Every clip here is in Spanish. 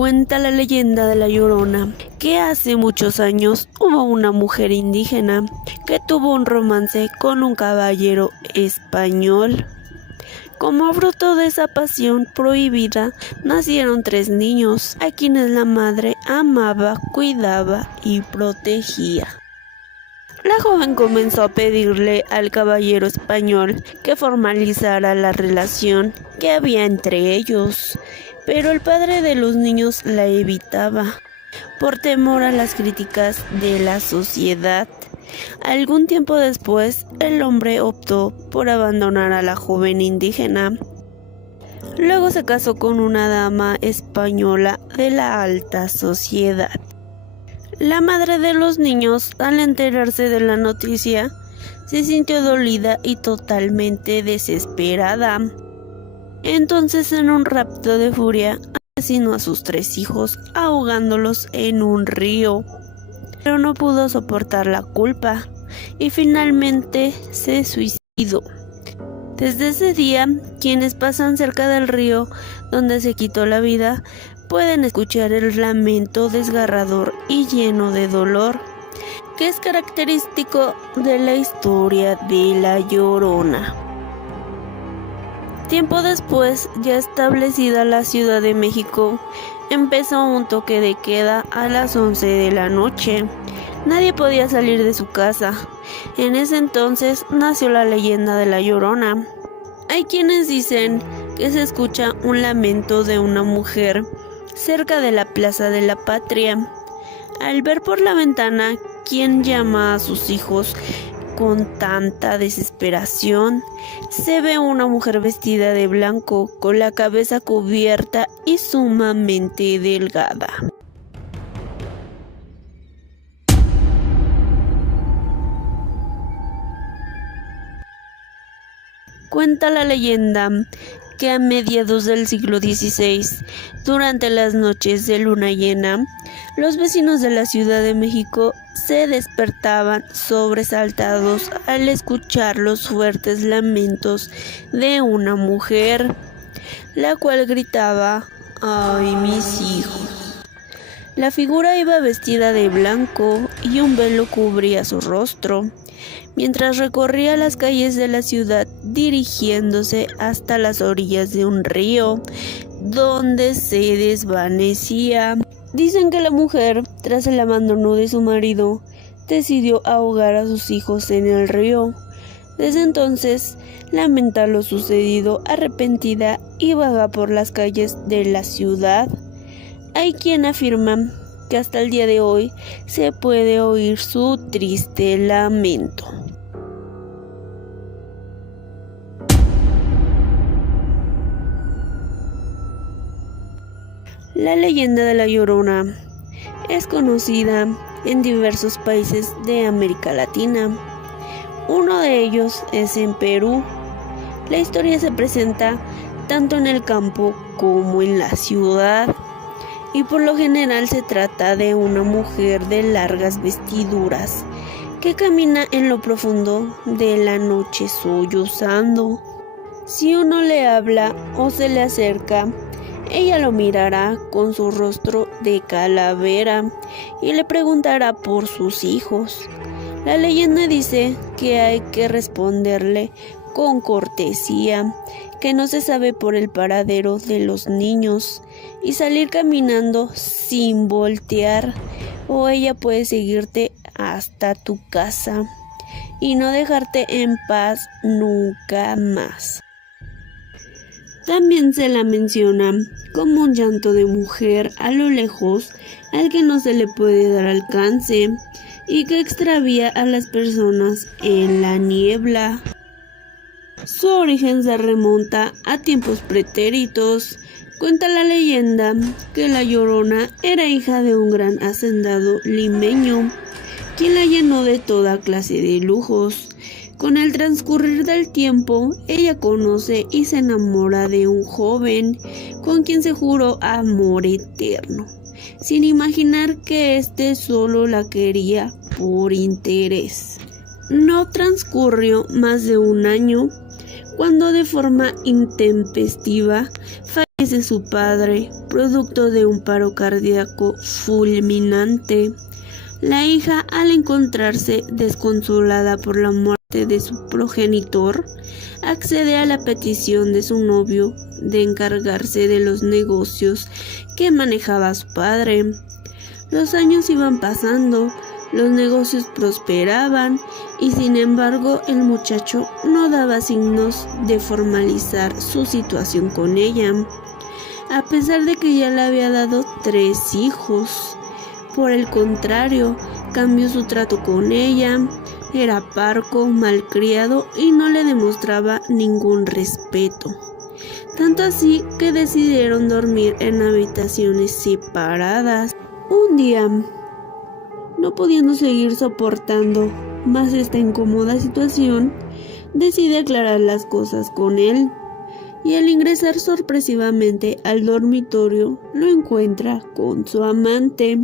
Cuenta la leyenda de La Llorona que hace muchos años hubo una mujer indígena que tuvo un romance con un caballero español. Como fruto de esa pasión prohibida, nacieron 3 niños, a quienes la madre amaba, cuidaba y protegía. La joven comenzó a pedirle al caballero español que formalizara la relación que había entre ellos, pero el padre de los niños la evitaba, por temor a las críticas de la sociedad. Algún tiempo después, el hombre optó por abandonar a la joven indígena. Luego se casó con una dama española de la alta sociedad. La madre de los niños, al enterarse de la noticia, se sintió dolida y totalmente desesperada. Entonces, en un rapto de furia, asesinó a sus 3 hijos, ahogándolos en un río. Pero no pudo soportar la culpa y finalmente se suicidó. Desde ese día, quienes pasan cerca del río donde se quitó la vida pueden escuchar el lamento desgarrador y lleno de dolor, que es característico de la historia de La Llorona. Tiempo después, ya establecida la Ciudad de México, empezó un toque de queda a las 11 de la noche. Nadie podía salir de su casa. En ese entonces nació la leyenda de La Llorona. Hay quienes dicen que se escucha un lamento de una mujer cerca de la Plaza de la Patria. Al ver por la ventana quién llama a sus hijos con tanta desesperación, se ve una mujer vestida de blanco, con la cabeza cubierta y sumamente delgada. Cuenta la leyenda que a mediados del siglo XVI, durante las noches de luna llena, los vecinos de la Ciudad de México se despertaban sobresaltados al escuchar los fuertes lamentos de una mujer, la cual gritaba: ¡ay, mis hijos! La figura iba vestida de blanco y un velo cubría su rostro, mientras recorría las calles de la ciudad dirigiéndose hasta las orillas de un río, donde se desvanecía. Dicen que la mujer, tras el abandono de su marido, decidió ahogar a sus hijos en el río. Desde entonces, lamenta lo sucedido, arrepentida, y vaga por las calles de la ciudad. Hay quien afirma que hasta el día de hoy se puede oír su triste lamento. La leyenda de La Llorona es conocida en diversos países de América Latina. Uno de ellos es en Perú. La historia se presenta tanto en el campo como en la ciudad, y por lo general se trata de una mujer de largas vestiduras que camina en lo profundo de la noche sollozando. Si uno le habla o se le acerca, ella lo mirará con su rostro de calavera y le preguntará por sus hijos. La leyenda dice que hay que responderle con cortesía, que no se sabe por el paradero de los niños, y salir caminando sin voltear, o ella puede seguirte hasta tu casa y no dejarte en paz nunca más. También se la menciona como un llanto de mujer a lo lejos al que no se le puede dar alcance y que extravía a las personas en la niebla. Su origen se remonta a tiempos pretéritos. Cuenta la leyenda que La Llorona era hija de un gran hacendado limeño, quien la llenó de toda clase de lujos. Con el transcurrir del tiempo, ella conoce y se enamora de un joven, con quien se juró amor eterno, sin imaginar que éste solo la quería por interés. No transcurrió más de un año cuando de forma intempestiva falleció fallece su padre, producto de un paro cardíaco fulminante. La hija, al encontrarse desconsolada por la muerte de su progenitor, accede a la petición de su novio de encargarse de los negocios que manejaba su padre. Los años iban pasando, los negocios prosperaban y sin embargo el muchacho no daba signos de formalizar su situación con ella, a pesar de que ya le había dado 3 hijos. Por el contrario, cambió su trato con ella, era parco, malcriado y no le demostraba ningún respeto. Tanto así que decidieron dormir en habitaciones separadas. Un día, no pudiendo seguir soportando más esta incómoda situación, decide aclarar las cosas con él. Y al ingresar sorpresivamente al dormitorio, lo encuentra con su amante,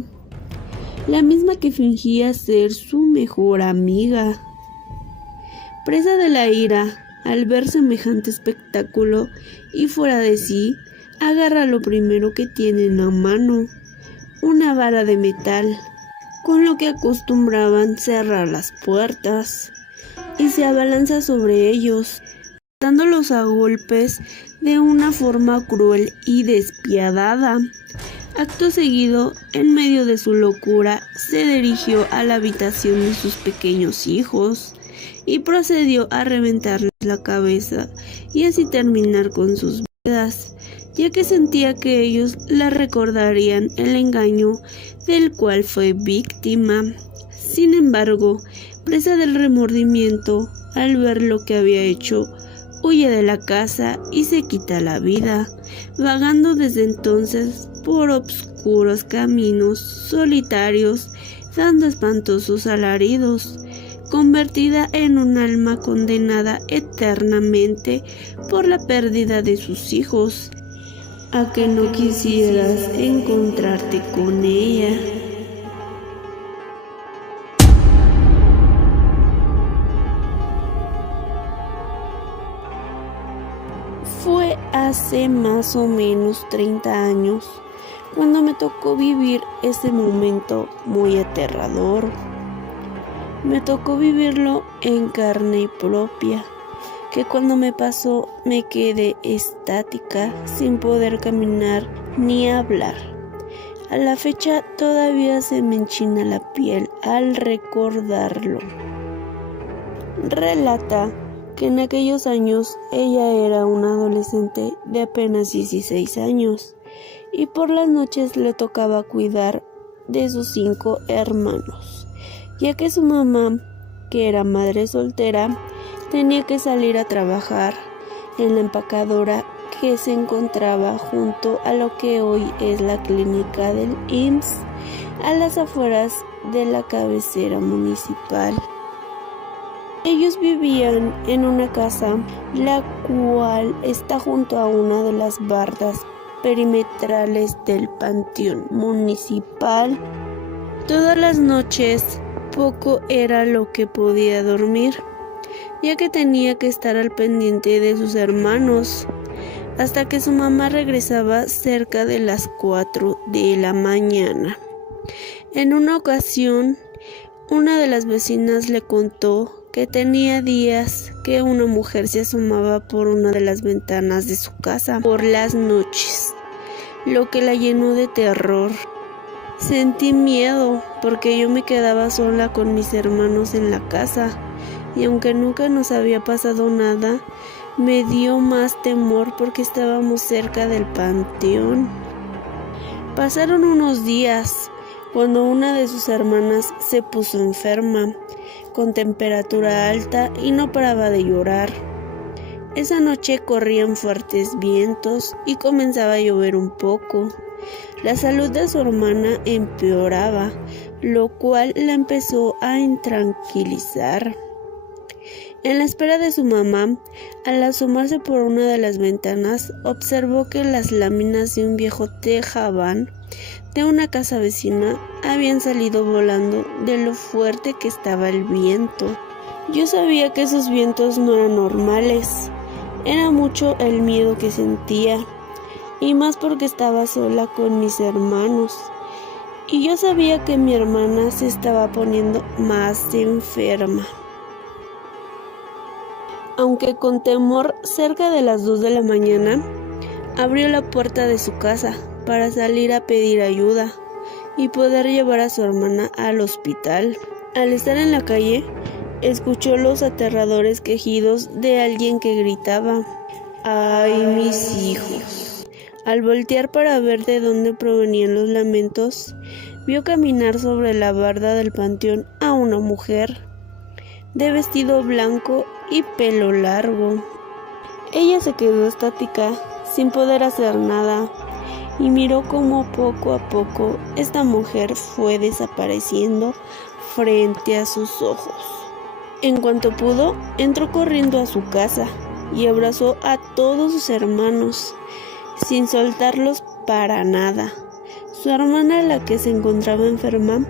la misma que fingía ser su mejor amiga. Presa de la ira al ver semejante espectáculo y fuera de sí, agarra lo primero que tiene en la mano, una vara de metal, con lo que acostumbraban cerrar las puertas, y se abalanza sobre ellos, dándolos a golpes de una forma cruel y despiadada. Acto seguido, en medio de su locura, se dirigió a la habitación de sus pequeños hijos y procedió a reventarles la cabeza y así terminar con sus vidas, ya que sentía que ellos la recordarían el engaño del cual fue víctima. Sin embargo, presa del remordimiento al ver lo que había hecho, huye de la casa y se quita la vida, vagando desde entonces por obscuros caminos solitarios, dando espantosos alaridos, convertida en un alma condenada eternamente por la pérdida de sus hijos, a que no quisieras encontrarte con ella. Fue hace más o menos 30 años cuando me tocó vivir ese momento muy aterrador. Me tocó vivirlo en carne propia, que cuando me pasó me quedé estática, sin poder caminar ni hablar. A la fecha todavía se me enchina la piel al recordarlo. Relata que en aquellos años ella era una adolescente de apenas 16 años y por las noches le tocaba cuidar de sus 5 hermanos, ya que su mamá, que era madre soltera, tenía que salir a trabajar en la empacadora que se encontraba junto a lo que hoy es la clínica del IMSS, a las afueras de la cabecera municipal. Ellos vivían en una casa, la cual está junto a una de las bardas perimetrales del panteón municipal. Todas las noches, poco era lo que podía dormir, ya que tenía que estar al pendiente de sus hermanos, hasta que su mamá regresaba cerca de las 4 de la mañana. En una ocasión, una de las vecinas le contó que tenía días que una mujer se asomaba por una de las ventanas de su casa por las noches, lo que la llenó de terror. Sentí miedo porque yo me quedaba sola con mis hermanos en la casa y aunque nunca nos había pasado nada, me dio más temor porque estábamos cerca del panteón. Pasaron unos días cuando una de sus hermanas se puso enferma, con temperatura alta y no paraba de llorar. Esa noche corrían fuertes vientos y comenzaba a llover un poco. La salud de su hermana empeoraba, lo cual la empezó a intranquilizar. En la espera de su mamá, al asomarse por una de las ventanas, observó que las láminas de un viejo tejabán de una casa vecina habían salido volando de lo fuerte que estaba el viento. Yo sabía que esos vientos no eran normales, era mucho el miedo que sentía. y más porque estaba sola con mis hermanos. Y yo sabía que mi hermana se estaba poniendo más enferma. Aunque con temor, cerca de las 2 de la mañana, abrió la puerta de su casa para salir a pedir ayuda y poder llevar a su hermana al hospital. Al estar en la calle, escuchó los aterradores quejidos de alguien que gritaba: ¡Ay, mis hijos! Al voltear para ver de dónde provenían los lamentos, vio caminar sobre la barda del panteón a una mujer, de vestido blanco y pelo largo. Ella se quedó estática, sin poder hacer nada, y miró cómo poco a poco esta mujer fue desapareciendo frente a sus ojos. En cuanto pudo, entró corriendo a su casa y abrazó a todos sus hermanos, sin soltarlos para nada. Su hermana, la que se encontraba enferma,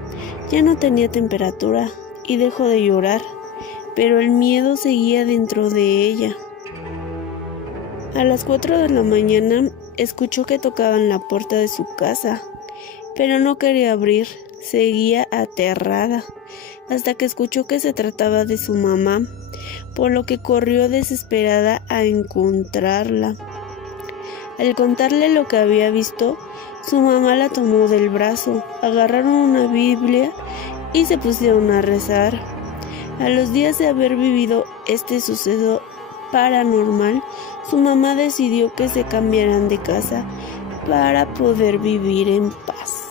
ya no tenía temperatura y dejó de llorar, pero el miedo seguía dentro de ella. A las 4 de la mañana escuchó que tocaban la puerta de su casa, pero no quería abrir, seguía aterrada, hasta que escuchó que se trataba de su mamá, por lo que corrió desesperada a encontrarla. Al contarle lo que había visto, su mamá la tomó del brazo, agarraron una Biblia y se pusieron a rezar. A los días de haber vivido este suceso paranormal, su mamá decidió que se cambiaran de casa para poder vivir en paz.